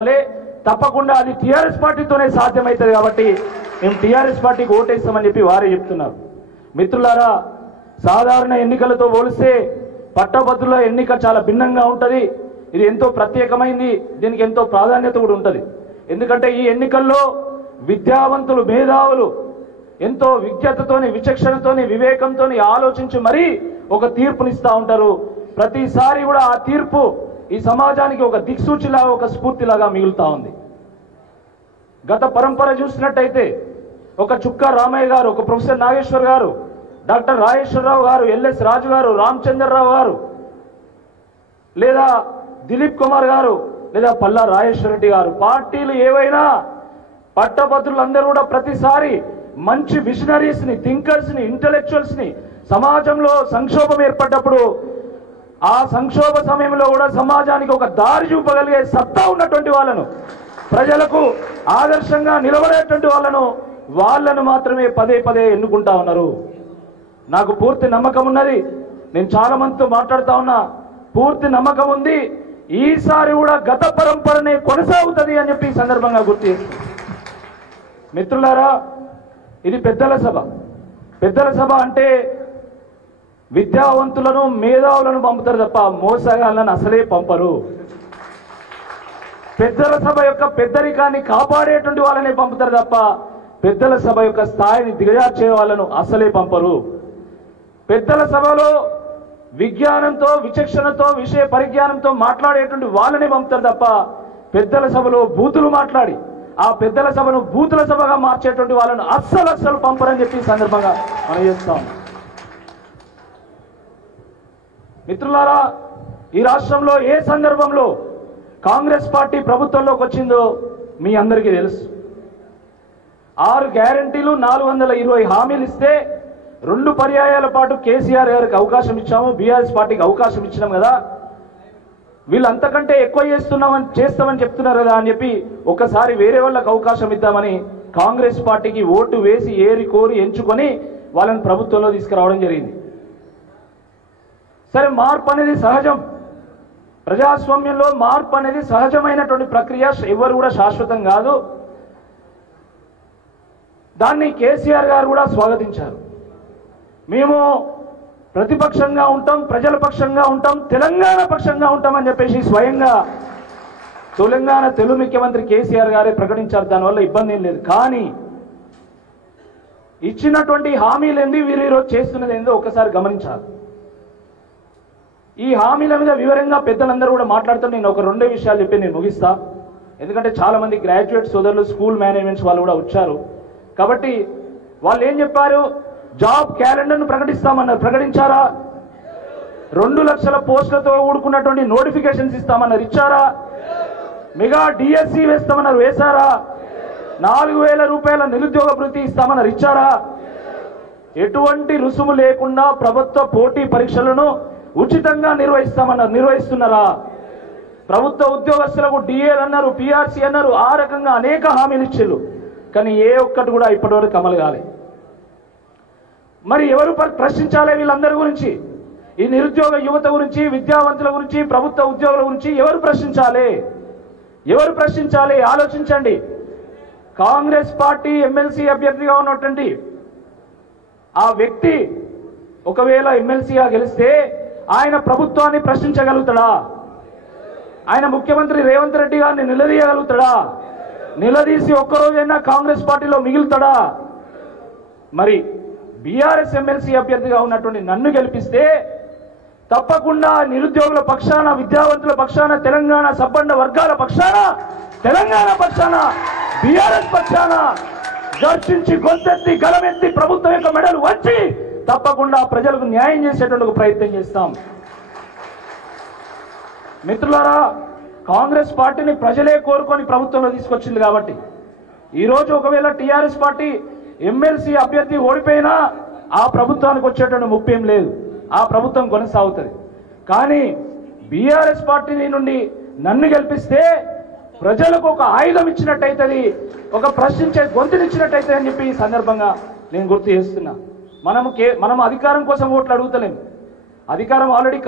తప్పకుండా అది టీఆర్ఎస్ పార్టీతోనే సాధ్యమవుతుంది కాబట్టి మేము టీఆర్ఎస్ పార్టీకి ఓటేస్తామని చెప్పి వారే చెప్తున్నారు. మిత్రులారా, సాధారణ ఎన్నికలతో పోలిస్తే పట్టభద్రుల ఎన్నిక చాలా భిన్నంగా ఉంటుంది. ఇది ఎంతో ప్రత్యేకమైంది, దీనికి ఎంతో ప్రాధాన్యత కూడా ఉంటుంది. ఎందుకంటే ఈ ఎన్నికల్లో విద్యావంతులు, మేధావులు ఎంతో విజ్ఞతతోని, విచక్షణతోని, వివేకంతోని ఆలోచించి మరీ ఒక తీర్పునిస్తూ ఉంటారు. ప్రతిసారి కూడా ఆ తీర్పు ఈ సమాజానికి ఒక దిక్సూచిలాగా, ఒక స్ఫూర్తిలాగా మిగులుతా ఉంది. గత పరంపర చూసినట్టయితే ఒక చుక్క రామయ్య గారు, ఒక ప్రొఫెసర్ నాగేశ్వర్ గారు, డాక్టర్ రాజేశ్వరరావు గారు, ఎల్ఎస్ రాజు గారు, రామచంద్రరావు గారు, లేదా దిలీప్ కుమార్ గారు, లేదా పల్లా రాజేశ్వర రెడ్డి గారు, పార్టీలు ఏవైనా పట్టభద్రులందరూ కూడా ప్రతిసారి మంచి విజనరీస్ ని, థింకర్స్ ని, ఇంటలెక్చువల్స్ ని సమాజంలో సంక్షోభం ఏర్పడ్డప్పుడు ఆ సంక్షోభ సమయంలో కూడా సమాజానికి ఒక దారి చూపగలిగే సత్తా ఉన్నటువంటి వాళ్ళను, ప్రజలకు ఆదర్శంగా నిలబడేటువంటి వాళ్ళను మాత్రమే పదే పదే ఎన్నుకుంటా ఉన్నారు. నాకు పూర్తి నమ్మకం ఉన్నది. నేను చాలా మందితో మాట్లాడుతా ఉన్నా, పూర్తి నమ్మకం ఉంది. ఈసారి కూడా గత పరంపరనే కొనసాగుతుంది అని చెప్పి ఈ సందర్భంగా గుర్తు చేస్తాను. మిత్రులారా, ఇది పెద్దల సభ. పెద్దల సభ అంటే విద్యావంతులను, మేధావులను పంపుతారు తప్ప మోసగాళ్ళను అసలే పంపరు. పెద్దల సభ యొక్క పెద్దరికాన్ని కాపాడేటువంటి వాళ్ళనే పంపుతారు తప్ప పెద్దల సభ యొక్క స్థాయిని దిగజార్చే వాళ్ళను అసలే పంపరు. పెద్దల సభలో విజ్ఞానంతో, విచక్షణతో, విషయ పరిజ్ఞానంతో మాట్లాడేటువంటి వాళ్ళనే పంపుతారు తప్ప పెద్దల సభలో బూతులు మాట్లాడి ఆ పెద్దల సభను బూతుల సభగా మార్చేటువంటి వాళ్ళను అస్సలు పంపరని చెప్పి సందర్భంగా మనం చేస్తాం. మిత్రులారా, ఈ రాష్ట్రంలో ఏ సందర్భంలో కాంగ్రెస్ పార్టీ ప్రభుత్వంలోకి వచ్చిందో మీ అందరికీ తెలుసు. 6 గ్యారంటీలు, 420 హామీలు ఇస్తే 2 పర్యాయాల పాటు కేసీఆర్ గారికి అవకాశం ఇచ్చాము, బీఆర్ఎస్ పార్టీకి అవకాశం ఇచ్చినాం కదా, వీళ్ళు అంతకంటే ఎక్కువ చేస్తామని చెప్తున్నారు కదా అని చెప్పి ఒకసారి వేరే వాళ్ళకి అవకాశం ఇద్దామని కాంగ్రెస్ పార్టీకి ఓటు వేసి ఏరి కోరి ఎంచుకొని వాళ్ళని ప్రభుత్వంలో తీసుకురావడం జరిగింది. సరే, మార్పు అనేది సహజం. ప్రజాస్వామ్యంలో మార్పు అనేది సహజమైనటువంటి ప్రక్రియ, ఎవరు కూడా శాశ్వతం కాదు. దాన్ని కేసీఆర్ గారు కూడా స్వాగతించారు. మేము ప్రతిపక్షంగా ఉంటాం, ప్రజల పక్షంగా ఉంటాం, తెలంగాణ పక్షంగా ఉంటామని చెప్పేసి స్వయంగా తెలంగాణ తెలుగు ముఖ్యమంత్రి కేసీఆర్ గారే ప్రకటించారు. దానివల్ల ఇబ్బంది ఏం లేదు. కానీ ఇచ్చినటువంటి హామీలు ఏంది, వీరు ఈరోజు చేస్తున్నది ఏందో ఒకసారి గమనించాలి. ఈ హామీల మీద వివరంగా పెద్దలందరూ కూడా మాట్లాడుతూ నేను ఒక 2 విషయాలు చెప్పి నేను ముగిస్తా. ఎందుకంటే చాలా మంది గ్రాడ్యుయేట్ సోదరులు, స్కూల్ మేనేజ్మెంట్స్ వాళ్ళు కూడా వచ్చారు కాబట్టి వాళ్ళు ఏం చెప్పారు, జాబ్ క్యాలెండర్ను ప్రకటిస్తామన్నారు. ప్రకటించారా? 2 లక్షల పోస్టులతో కూడుకున్నటువంటి నోటిఫికేషన్స్ ఇస్తామన్నారు. ఇచ్చారా? మెగా డిఎస్సి వేస్తామన్నారు. వేశారా? 4000 రూపాయల నిరుద్యోగ భృతి ఇస్తామన్నారు. ఇచ్చారా? ఎటువంటి రుసుము లేకుండా ప్రభుత్వ పోటీ పరీక్షలను ఉచితంగా నిర్వహిస్తామన్నారు. నిర్వహిస్తున్నారా? ప్రభుత్వ ఉద్యోగస్తులకు డిఏలు అన్నారు, పిఆర్సీ అన్నారు, ఆ రకంగా అనేక హామీలు ఇచ్చారు. కానీ ఏ ఒక్కటి కూడా ఇప్పటివరకు అమలు కాలే. మరి ఎవరు ప్రశ్నించాలి వీళ్ళందరి గురించి? ఈ నిరుద్యోగ యువత గురించి, విద్యావంతుల గురించి, ప్రభుత్వ ఉద్యోగుల గురించి ఎవరు ప్రశ్నించాలి? ఎవరు ప్రశ్నించాలి? ఆలోచించండి. కాంగ్రెస్ పార్టీ ఎమ్మెల్సీ అభ్యర్థిగా ఉన్నటువంటి ఆ వ్యక్తి ఒకవేళ ఎమ్మెల్సీగా గెలిస్తే ఆయన ప్రభుత్వాన్ని ప్రశ్నించగలుగుతాడా? ఆయన ముఖ్యమంత్రి రేవంత్ రెడ్డి గారిని నిలదీయగలుగుతాడా? నిలదీసి ఒక్కరోజైనా కాంగ్రెస్ పార్టీలో మిగులుతాడా? మరి బీఆర్ఎస్ ఎమ్మెల్సీ అభ్యర్థిగా ఉన్నటువంటి నన్ను గెలిపిస్తే తప్పకుండా నిరుద్యోగుల పక్షాన, విద్యావంతుల పక్షాన, తెలంగాణ సబ్బండ వర్గాల పక్షాన, తెలంగాణ పక్షాన, బీఆర్ఎస్ పక్షాన గర్జించి, గొంతెత్తి, గలమెత్తి ప్రభుత్వం యొక్క మెడలు వంచి తప్పకుండా ప్రజలకు న్యాయం చేసేటందుకు ప్రయత్నం చేస్తాం. మిత్రులారా, కాంగ్రెస్ పార్టీని ప్రజలే కోరుకొని ప్రభుత్వంలో తీసుకొచ్చింది కాబట్టి ఈరోజు ఒకవేళ టీఆర్ఎస్ పార్టీ ఎమ్మెల్సీ అభ్యర్థి ఓడిపోయినా ఆ ప్రభుత్వానికి వచ్చేటువంటి ముప్పేం లేదు, ఆ ప్రభుత్వం కొనసాగుతుంది. కానీ బీఆర్ఎస్ పార్టీ నుండి నన్ను గెలిపిస్తే ప్రజలకు ఒక ఆయుధం ఇచ్చినట్టయితుంది, ఒక ప్రశ్నించే గొంతునిచ్చినట్టయితే అని చెప్పి ఈ సందర్భంగా నేను గుర్తు చేస్తున్నా. మనం అధికారం కోసం ఓట్లు అడుగుతలేము. అధికారం ఆల్రెడీ